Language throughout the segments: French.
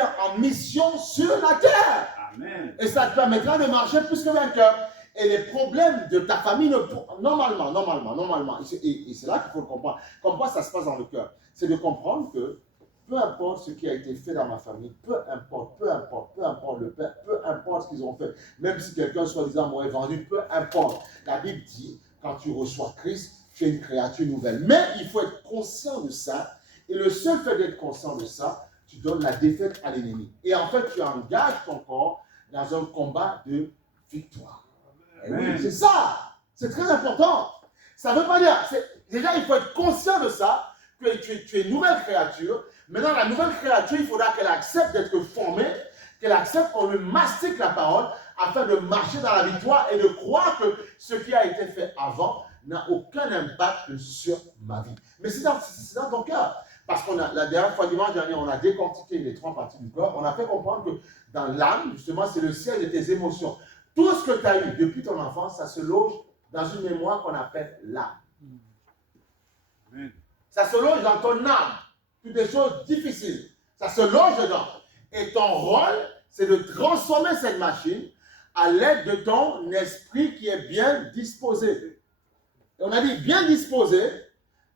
en mission sur la terre. Amen. Et ça te permettra de marcher plus que vainqueur. Et les problèmes de ta famille, normalement, et c'est là qu'il faut le comprendre. Comment ça se passe dans le cœur? C'est de comprendre que peu importe ce qui a été fait dans ma famille, peu importe le père, peu importe ce qu'ils ont fait, même si quelqu'un soi-disant m'aurait vendu, peu importe. La Bible dit, quand tu reçois Christ, tu es une créature nouvelle. Mais il faut être conscient de ça. Et le seul fait d'être conscient de ça, tu donnes la défaite à l'ennemi. Et en fait, tu engages ton corps dans un combat de victoire. Oui, c'est ça. C'est très important. Ça ne veut pas dire. Déjà, il faut être conscient de ça, que tu es une nouvelle créature. Maintenant, la nouvelle créature, il faudra qu'elle accepte d'être formée, qu'elle accepte qu'on lui mastique la parole afin de marcher dans la victoire et de croire que ce qui a été fait avant n'a aucun impact sur ma vie. Mais c'est dans ton cœur. Parce qu'on a, la dernière fois, dimanche dernier, on a décortiqué les 3 parties du corps. On a fait comprendre que dans l'âme, justement, c'est le siège de tes émotions. Tout ce que tu as eu depuis ton enfance, ça se loge dans une mémoire qu'on appelle l'âme. Ça se loge dans ton âme. Toutes des choses difficiles. Ça se loge dedans. Et ton rôle, c'est de transformer cette machine à l'aide de ton esprit qui est bien disposé. Et on a dit bien disposé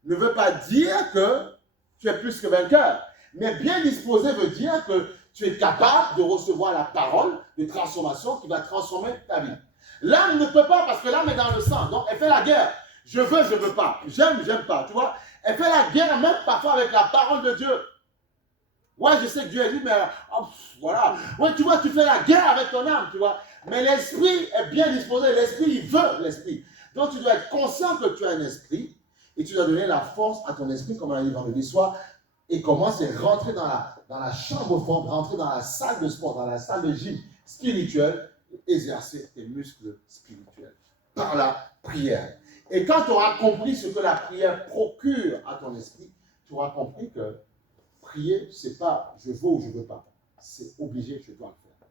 ne veut pas dire que tu es plus que vainqueur. Mais bien disposé veut dire que tu es capable de recevoir la parole de transformation qui va transformer ta vie. L'âme ne peut pas parce que l'âme est dans le sang. Donc, elle fait la guerre. Je veux pas. J'aime pas. Tu vois, elle fait la guerre même parfois avec la parole de Dieu. Ouais, je sais que Dieu a dit, mais voilà. Ouais, tu vois, tu fais la guerre avec ton âme, tu vois. Mais l'esprit est bien disposé. L'esprit, il veut l'esprit. Donc, tu dois être conscient que tu as un esprit et tu dois donner la force à ton esprit, comme on a dit vendredi soir, et commence à rentrer dans la chambre forte, rentrer dans la salle de sport, dans la salle de gym spirituelle, et exercer tes muscles spirituels par la prière. Et quand tu auras compris ce que la prière procure à ton esprit, tu auras compris que prier, c'est pas je veux ou je veux pas. C'est obligé, je dois le faire.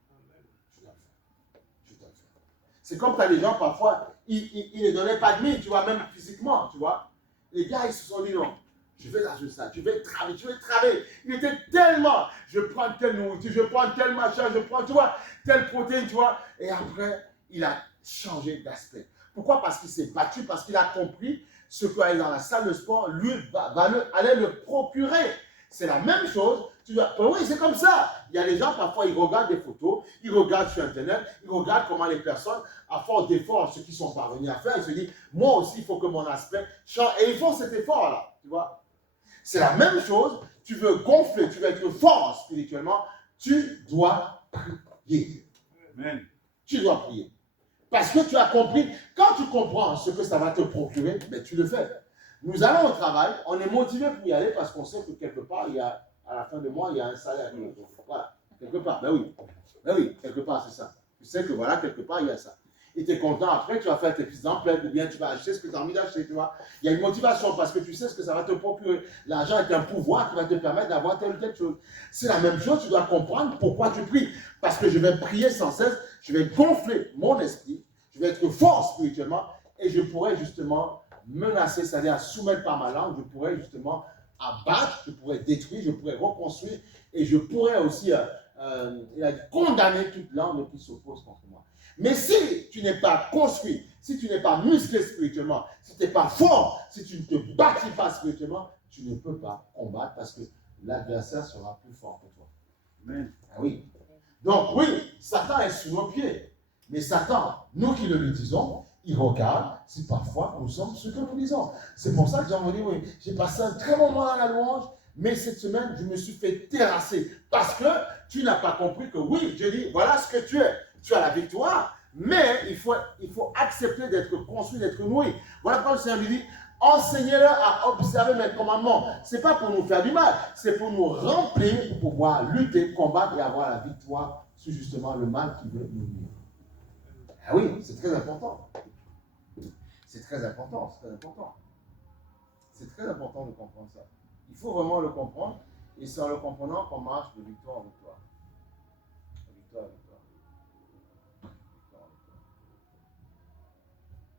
Je dois le faire. Je dois le faire. C'est comme tu as des gens, parfois, ils ne donnaient pas de mine, tu vois, même physiquement, tu vois. Les gars, ils se sont dit non. Je vais lâcher ça, je vais travailler. Il était tellement, je prends telle nourriture, je prends tel machin, je prends, tu vois, telle protéine, tu vois. Et après, il a changé d'aspect. Pourquoi? Parce qu'il s'est battu, parce qu'il a compris ce qu'aller dans la salle de sport, lui, allait le procurer. C'est la même chose. Oui, c'est comme ça. Il y a des gens, parfois, ils regardent des photos, ils regardent sur Internet, ils regardent comment les personnes, à force d'efforts, ceux qui sont parvenus à faire, ils se disent, moi aussi, il faut que mon aspect change. Et ils font cet effort-là, tu vois. C'est la même chose. Tu veux gonfler, tu veux être fort spirituellement, tu dois prier. Amen. Tu dois prier. Parce que tu as compris, quand tu comprends ce que ça va te procurer, ben tu le fais. Nous allons au travail, on est motivé pour y aller parce qu'on sait que quelque part, il y a, à la fin du mois, il y a un salaire. Voilà, quelque part, ben oui, quelque part, c'est ça. Tu sais que voilà, quelque part, il y a ça. Et tu es content, après, tu vas faire tes petites emplettes, ou bien tu vas acheter ce que tu as envie d'acheter, tu vois. Il y a une motivation parce que tu sais ce que ça va te procurer. L'argent est un pouvoir qui va te permettre d'avoir telle ou telle chose. C'est la même chose, tu dois comprendre pourquoi tu pries. Parce que je vais prier sans cesse, je vais gonfler mon esprit, je vais être fort spirituellement et je pourrais justement menacer, c'est-à-dire soumettre par ma langue, je pourrais justement abattre, je pourrais détruire, je pourrais reconstruire et je pourrais aussi condamner toute langue qui s'oppose contre moi. Mais si tu n'es pas construit, si tu n'es pas musclé spirituellement, si tu n'es pas fort, si tu ne te bâtis pas spirituellement, tu ne peux pas combattre parce que l'adversaire sera plus fort que toi. Amen. Ah oui. Donc oui, Satan est sous nos pieds. Mais Satan, nous qui le disons, il regarde si parfois nous sommes ce que nous disons. C'est pour ça que j'ai envie de dire, oui, j'ai passé un très bon moment dans la louange, mais cette semaine, je me suis fait terrasser. Parce que tu n'as pas compris que oui, je dis, voilà ce que tu es. Tu as la victoire, mais il faut accepter d'être construit, d'être nourri. Voilà pourquoi le Seigneur lui dit, enseignez-leur à observer mes commandements. Ce n'est pas pour nous faire du mal, c'est pour nous remplir, pour pouvoir lutter, combattre et avoir la victoire sur justement le mal qui veut nous nuire. Ah oui, c'est très important. C'est très important, c'est très important. C'est très important de comprendre ça. Il faut vraiment le comprendre, et c'est en le comprenant qu'on marche de victoire en victoire. De victoire en victoire.